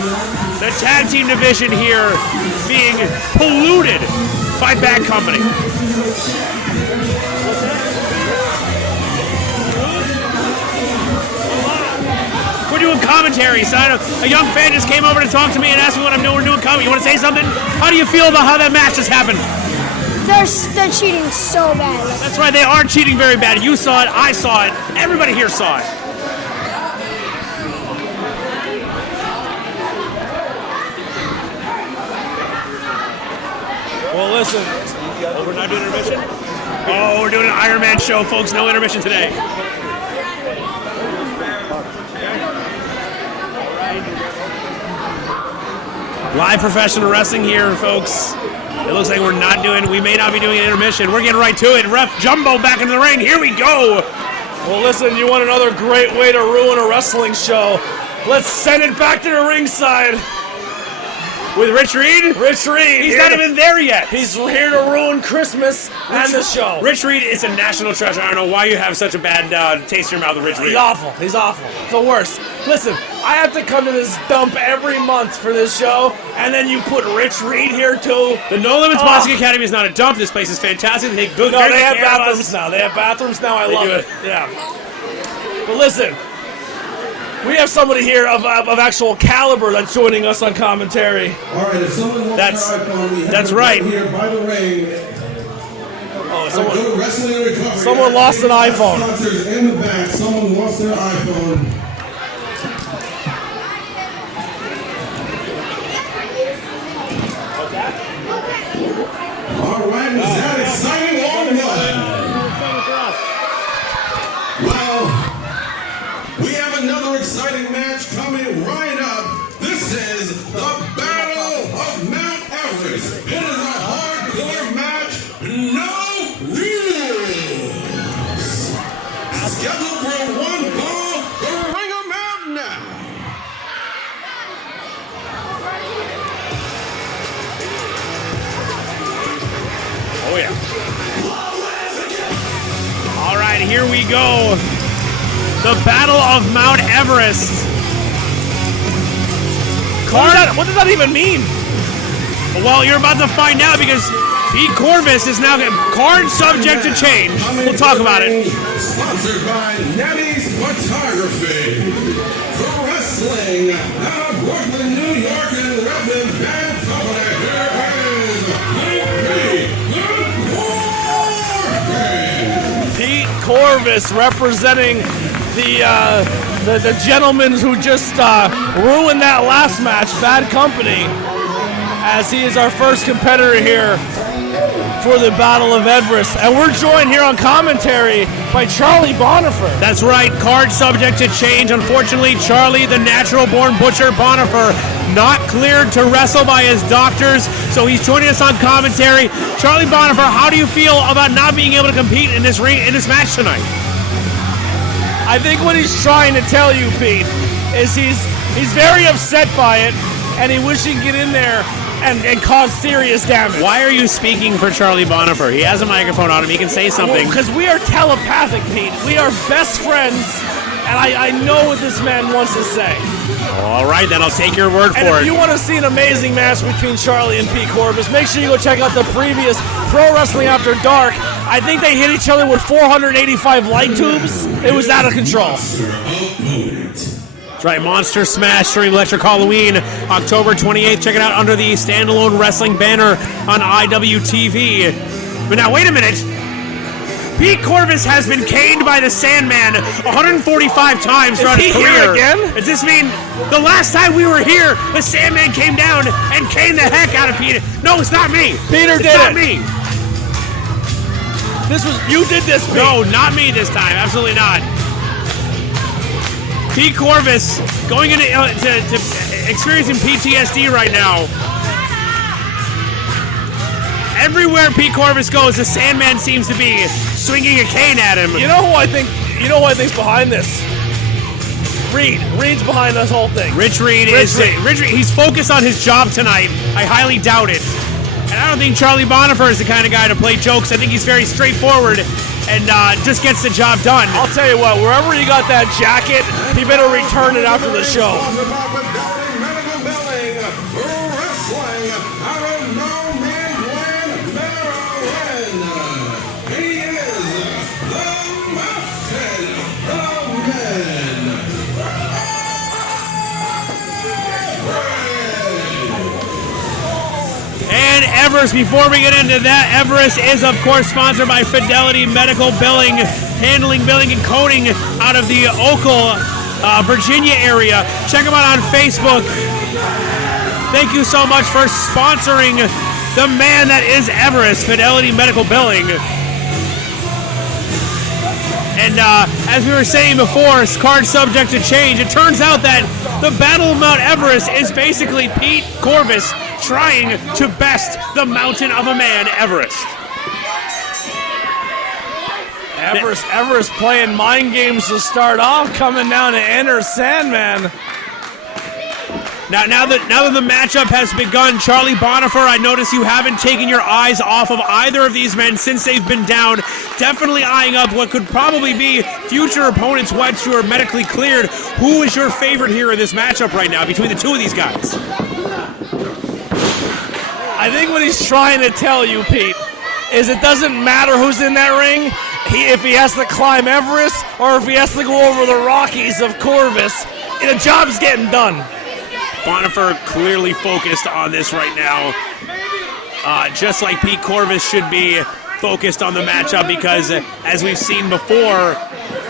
The tag team division here being polluted by Bad Company. We're doing commentary, so a young fan just came over to talk to me and asked me what I'm doing. We're doing commentary. You want to say something? How do you feel about how that match just happened? They're cheating so bad. That's right, they are cheating very bad. You saw it, I saw it, everybody here saw it. Well, listen. Oh, we're not doing intermission? Oh, we're doing an Iron Man show, folks. No intermission today. Live professional wrestling here, folks. It looks like we may not be doing an intermission. We're getting right to it. Ref Jumbo back into the ring. Here we go. Well, listen, you want another great way to ruin a wrestling show? Let's send it back to the ringside. With Rich Reed? Rich Reed. He's not even there yet. He's here to ruin Christmas and the show. Rich Reed is a national treasure. I don't know why you have such a bad taste in your mouth with Rich Reed. He's awful. He's awful. It's the worst. Listen, I have to come to this dump every month for this show, and then you put Rich Reed here too. The No Limits Boxing Academy is not a dump. This place is fantastic. They good. No, they have bathrooms now. They have bathrooms now. I love it. Yeah. But listen. We have somebody here of actual caliber that's joining us on commentary. All right, if someone wants their iPhone, we have that's it right here by the ring. Oh, someone lost an iPhone. Sponsors in the back. Someone lost their iPhone. All right, was that exciting or what? Well. We have another exciting match coming right up. This is the Battle of Mount Everest. It is a hardcore match, no rules. Scheduled for one fall, the Ring of Mountain now. Oh yeah. All right, here we go. The Battle of Mount Everest. What does that even mean? Well, you're about to find out because Pete Corvus is now card subject to change. We'll talk about it. Sponsored by Nettie's Photography. For wrestling out of Brooklyn, New York, and Redmond, Bad Company. Pete Corvus representing the gentleman who just ruined that last match, Bad Company, as he is our first competitor here for the Battle of Everest. And we're joined here on commentary by Charlie Bonifer. That's right, card subject to change. Unfortunately, Charlie, the natural-born butcher Bonifer, not cleared to wrestle by his doctors, so he's joining us on commentary. Charlie Bonifer, how do you feel about not being able to compete in this match tonight? I think what he's trying to tell you, Pete, is he's very upset by it, and he wishes he could get in there and cause serious damage. Why are you speaking for Charlie Bonifer? He has a microphone on him. He can say something. Because we are telepathic, Pete. We are best friends, and I know what this man wants to say. All right, then I'll take your word for it. And if you want to see an amazing match between Charlie and Pete Corvus, make sure you go check out the previous Pro Wrestling After Dark. I think they hit each other with 485 light tubes. It was out of control. That's right, Monster Smash during Electric Halloween, October 28th. Check it out under the Standalone Wrestling banner on IWTV. But now, wait a minute. Pete Corvus has been caned by the Sandman 145 times throughout his career. Is he here again? Does this mean the last time we were here, the Sandman came down and caned the heck out of Peter? No, it's not me. Peter did it. It's not me. You did this, Pete. No, not me this time. Absolutely not. Pete Corvus going into experiencing PTSD right now. Everywhere Pete Corvus goes, the Sandman seems to be swinging a cane at him. You know who I think's behind this? Reed. Reed's behind this whole thing. Rich Reed. He's focused on his job tonight. I highly doubt it. And I don't think Charlie Bonifer is the kind of guy to play jokes. I think he's very straightforward and just gets the job done. I'll tell you what, wherever you got that jacket, he better return it after the show. Everest. Before we get into that, Everest is, of course, sponsored by Fidelity Medical Billing, handling billing and coding out of the Oakville, Virginia area. Check them out on Facebook. Thank you so much for sponsoring the man that is Everest, Fidelity Medical Billing. And as we were saying before, card subject to change. It turns out that the Battle of Mount Everest is basically Pete Corvus trying to best the mountain of a man, Everest. Everest playing mind games to start off, coming down to enter Sandman. Now that the matchup has begun, Charlie Bonifer, I notice you haven't taken your eyes off of either of these men since they've been down. Definitely eyeing up what could probably be future opponents once you are medically cleared. Who is your favorite here in this matchup right now between the two of these guys? I think what he's trying to tell you, Pete, is it doesn't matter who's in that ring. If he has to climb Everest or if he has to go over the Rockies of Corvus, the job's getting done. Bonifer clearly focused on this right now. Just like Pete Corvus should be focused on the matchup because, as we've seen before,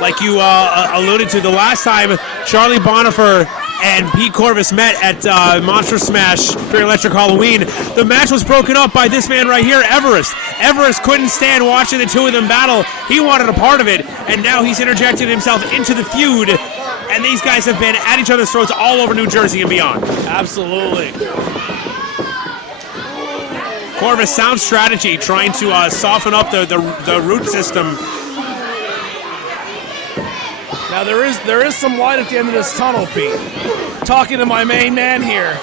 like you alluded to, the last time Charlie Bonifer and Pete Corvus met at Monster Smash for Electric Halloween, the match was broken up by this man right here, Everest. Everest couldn't stand watching the two of them battle. He wanted a part of it, and now he's interjected himself into the feud. And these guys have been at each other's throats all over New Jersey and beyond. Absolutely. Corvus, sound strategy, trying to soften up the root system. Now there is some light at the end of this tunnel, Pete. Talking to my main man here,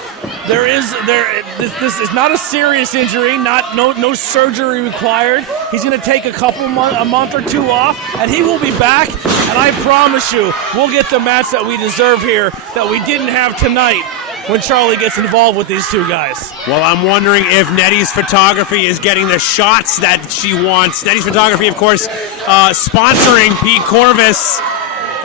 this is not a serious injury, no surgery required. He's going to take a month or two off, and he will be back. And I promise you, we'll get the match that we deserve here that we didn't have tonight when Charlie gets involved with these two guys. Well, I'm wondering if Nettie's Photography is getting the shots that she wants. Nettie's Photography, of course, sponsoring Pete Corvus.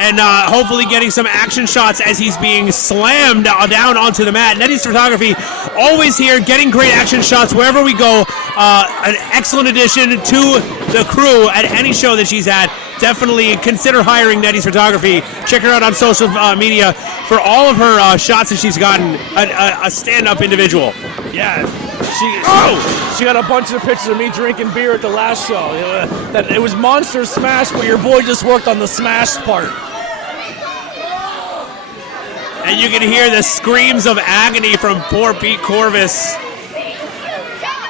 And hopefully getting some action shots as he's being slammed down onto the mat. Nettie's Photography, always here, getting great action shots wherever we go. An excellent addition to the crew at any show that she's at. Definitely consider hiring Nettie's Photography. Check her out on social media for all of her shots that she's gotten. A stand-up individual. Yeah. She got a bunch of pictures of me drinking beer at the last show. That it was Monster Smash, but your boy just worked on the Smash part. And you can hear the screams of agony from poor Pete Corvus.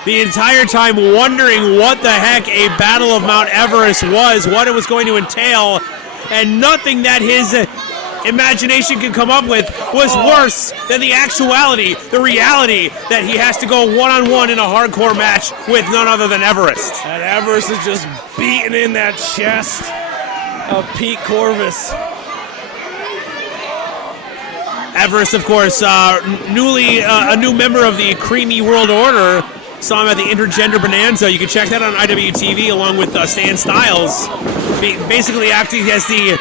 The entire time wondering what the heck a Battle of Mount Everest was, what it was going to entail, and nothing that his imagination could come up with was worse than the actuality, the reality that he has to go one-on-one in a hardcore match with none other than Everest. And Everest is just beating in that chest of Pete Corvus. Everest, of course, a new member of the Creamy World Order. Saw him at the Intergender Bonanza. You can check that on IWTV along with Stan Styles. Basically acting as the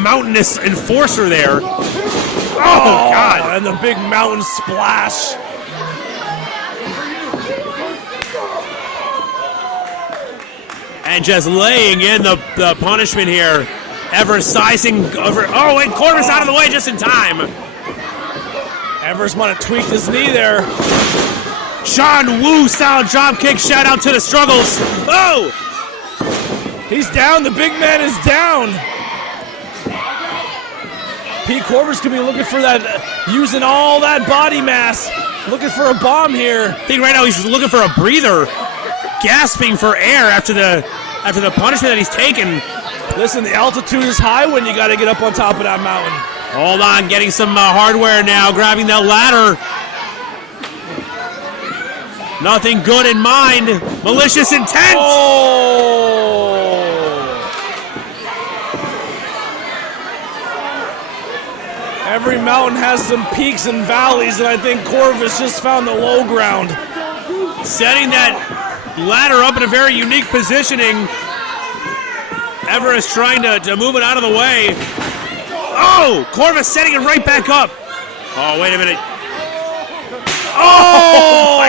mountainous enforcer there. Oh, God. And the big mountain splash. And just laying in the punishment here. Everest sizing over. Oh, and Corvus out of the way just in time. Everest might have tweaked his knee there. John Woo style drop kick. Shout out to the struggles. Oh! He's down. The big man is down. Pete Corvus could be looking for that, using all that body mass, looking for a bomb here. I think right now he's looking for a breather, gasping for air after the punishment that he's taken. Listen, the altitude is high when you got to get up on top of that mountain. Hold on, getting some hardware now, grabbing that ladder. Nothing good in mind. Malicious intent. Oh! Every mountain has some peaks and valleys, and I think Corvus just found the low ground. Setting that ladder up in a very unique positioning. Everest trying to move it out of the way. Oh! Corvus setting it right back up. Oh, wait a minute. Oh!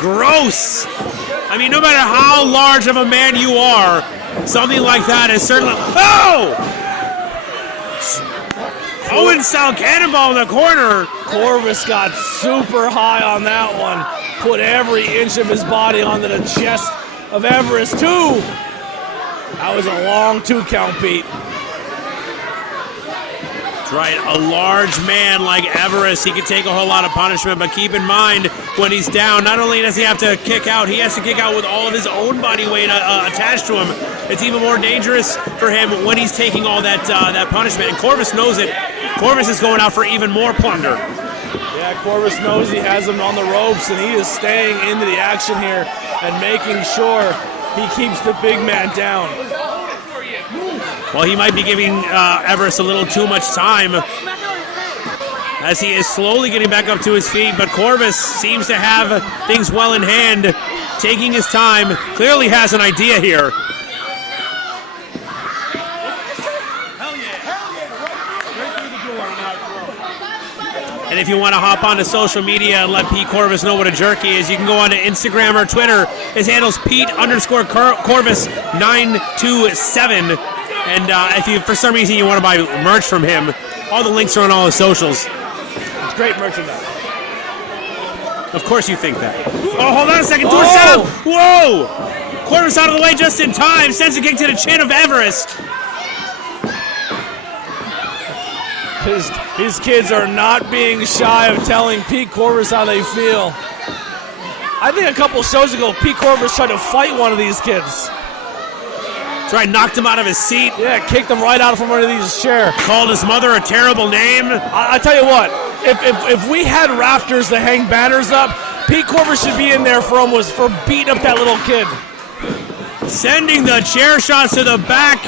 gross. I mean, no matter how large of a man you are, something like that is certainly... Oh! Owen-style cannonball in the corner. Corvus got super high on that one. Put every inch of his body onto the chest of Everest. 2. That was a long 2 count, Pete. That's right, a large man like Everest, he can take a whole lot of punishment, but keep in mind, when he's down, not only does he have to kick out, he has to kick out with all of his own body weight attached to him. It's even more dangerous for him when he's taking all that punishment, and Corvus knows it. Corvus is going out for even more plunder. Yeah, Corvus knows he has him on the ropes, and he is staying into the action here and making sure he keeps the big man down. Well, he might be giving Everest a little too much time as he is slowly getting back up to his feet, but Corvus seems to have things well in hand, taking his time, clearly has an idea here. And if you want to hop onto social media and let Pete Corvus know what a jerky is, you can go onto Instagram or Twitter. His handle's Pete_Corvus927. And if you, for some reason, you want to buy merch from him, all the links are on all his socials. It's great merchandise. Of course you think that. Oh, hold on a second. Door setup. Whoa! Corvus out of the way just in time. Sends a kick to the chin of Everest. His kids are not being shy of telling Pete Corvus how they feel. I think a couple shows ago, Pete Corvus tried to fight one of these kids. That's right, knocked him out of his seat. Yeah, kicked him right out from underneath his chair. Called his mother a terrible name. I tell you what, if we had rafters to hang banners up, Pete Corvus should be in there for beating up that little kid. Sending the chair shots to the back.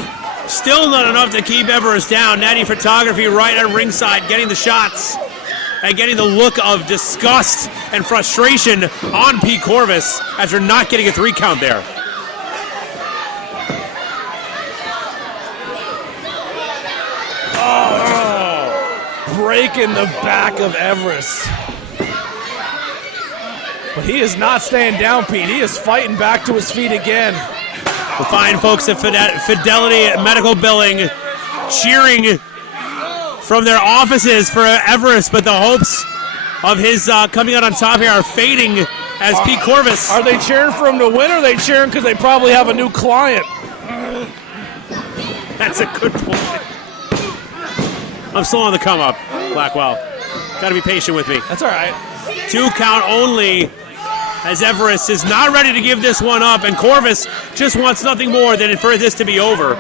Still not enough to keep Everest down. Natty Photography right at ringside, getting the shots and getting the look of disgust and frustration on Pete Corvus after not getting a 3 count there. Breaking the back of Everest. But he is not staying down, Pete. He is fighting back to his feet again. The fine folks at Fidelity Medical Billing cheering from their offices for Everest, but the hopes of his coming out on top here are fading as Pete Corvus. Are they cheering for him to win, or are they cheering because they probably have a new client? That's a good point. I'm still on the come up, Blackwell. Gotta be patient with me. That's all right. 2 count only, as Everest is not ready to give this one up, and Corvus just wants nothing more than for this to be over.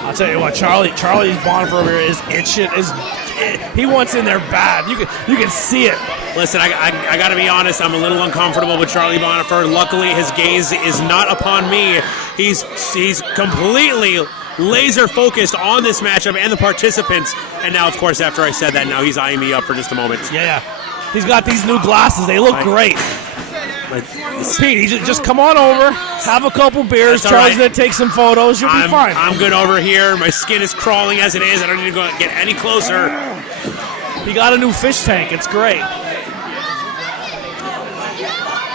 I'll tell you what, Charlie Bonifer over here is itching. He wants in there bad. You can see it. Listen, I got to be honest. I'm a little uncomfortable with Charlie Bonifer. Luckily, his gaze is not upon me. He's completely laser focused on this matchup and the participants. And now, of course, after I said that, now he's eyeing me up for just a moment. Yeah. He's got these new glasses. They look great. Pete, just come on over, have a couple beers. Charlie's going to take some photos. You'll be fine. I'm good over here. My skin is crawling as it is. I don't need to go get any closer. He got a new fish tank. It's great.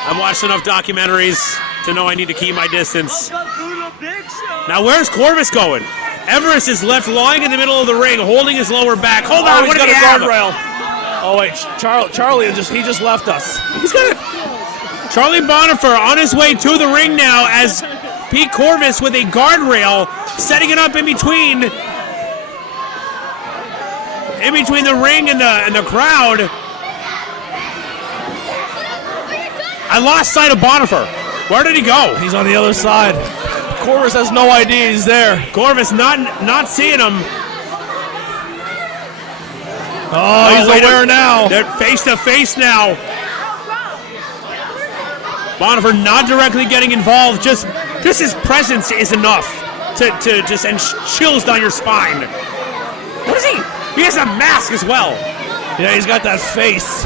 I've watched enough documentaries to know I need to keep my distance. Now, where's Corvus going? Everest is left lying in the middle of the ring, holding his lower back. Hold on, he's what got did he a have? guardrail. Oh wait, Charlie just left us. He's got it. Charlie Bonifer on his way to the ring now as Pete Corvus with a guardrail, setting it up in between the ring and the crowd. I lost sight of Bonifer. Where did he go? He's on the other side. Corvus has no idea he's there. Corvus not seeing him. Oh, he's aware now. They're face to face now. Bonifer not directly getting involved. Just his presence is enough to just send chills down your spine. What is he? He has a mask as well. Yeah, he's got that face.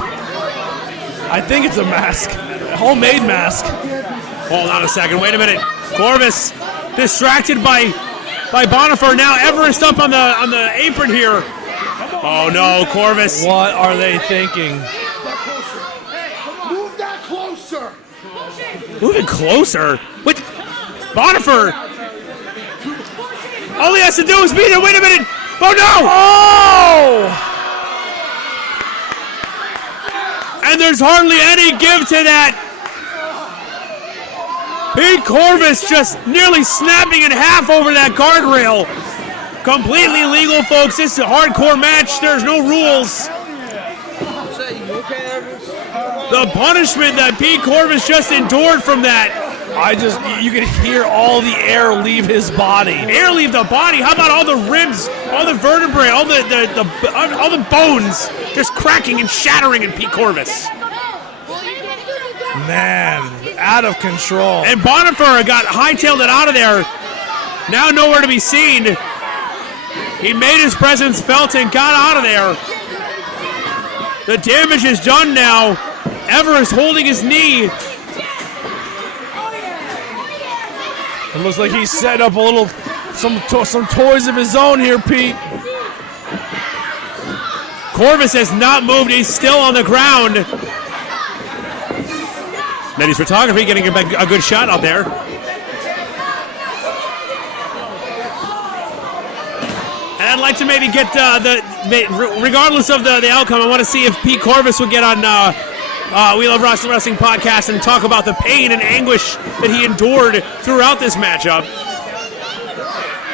I think it's a mask. A homemade mask. Hold on a second. Wait a minute. Corvus distracted by Bonifer. Now Everest up on the apron here. Oh no, Corvus. What are they thinking? Move that closer. Moving closer? What? Bonifer! All he has to do is be there. Wait a minute! Oh no! Oh! And there's hardly any give to that. Pete Corvus just nearly snapping in half over that guardrail. Completely legal, folks. This is a hardcore match. There's no rules. The punishment that Pete Corvus just endured from that. You could hear all the air leave his body. Air leave the body. How about all the ribs, all the vertebrae, all the bones just cracking and shattering in Pete Corvus. Man, out of control. And Bonifer got hightailed it out of there. Now nowhere to be seen. He made his presence felt and got out of there. The damage is done now. Everest holding his knee. It looks like he's setting up some toys of his own here, Pete. Corvus has not moved. He's still on the ground. Netty's photography getting a good shot out there. And I'd like to maybe get regardless of the outcome, I want to see if Pete Corvus would get on We Love Wrestling podcast and talk about the pain and anguish that he endured throughout this matchup.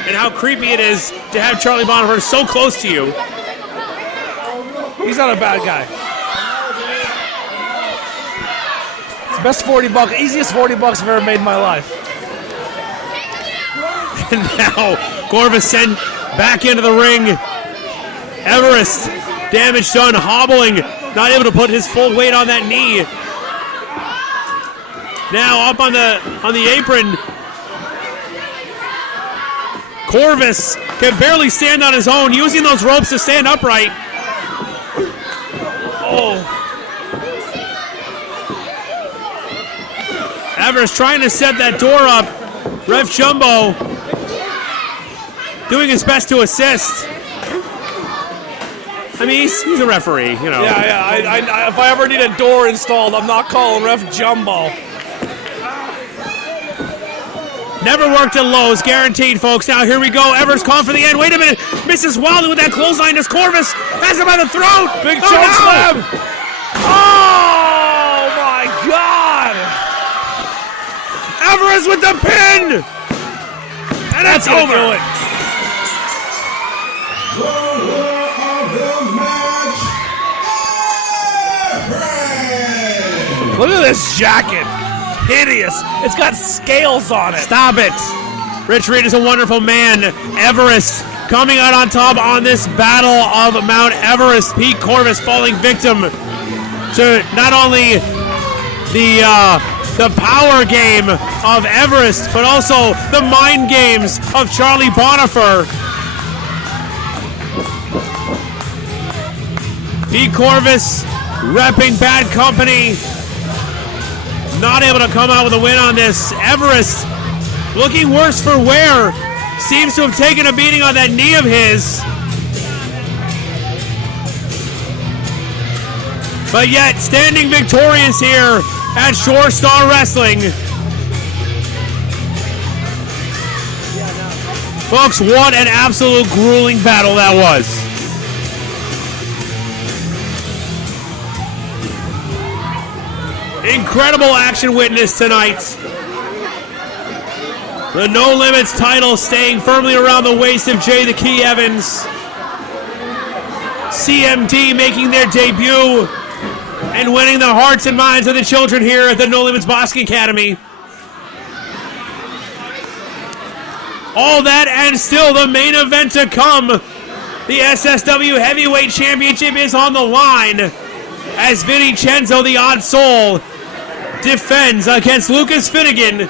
And how creepy it is to have Charlie Bonifer so close to you. He's not a bad guy. It's the best $40, easiest $40 I've ever made in my life. And now Corvus sent back into the ring. Everest, damage done, hobbling, not able to put his full weight on that knee. Now up on the apron. Corvus can barely stand on his own, using those ropes to stand upright. Oh. Everest trying to set that door up. Ref Jumbo doing his best to assist. I mean, he's a referee, you know. Yeah. If I ever need a door installed, I'm not calling Ref Jumbo. Never worked at Lowe's, guaranteed, folks. Now here we go. Everest calling for the end. Wait a minute. Misses wildly with that clothesline as Corvus has him by the throat. Big choke slam. Oh, my God. Everest with the pin. And that's over. Do it. The winner of the match, Everest. Look at this jacket. Hideous. It's got scales on it. Stop it. Rich Reed is a wonderful man. Everest coming out on top on this battle of Mount Everest. Pete Corvus falling victim to not only the power game of Everest, but also the mind games of Charlie Bonifer. Pete Corvus repping Bad Company. Not able to come out with a win on this. Everest looking worse for wear. Seems to have taken a beating on that knee of his. But yet standing victorious here at Shore Star Wrestling. Folks, what an absolute grueling battle that was. Incredible action witnessed tonight. The No Limits title staying firmly around the waist of Jay the Key Evans. CMD making their debut and winning the hearts and minds of the children here at the No Limits Boxing Academy. All that and still the main event to come. The SSW Heavyweight Championship is on the line as Vinny Cenzo, the Odd Soul, defends against Lucas Finnegan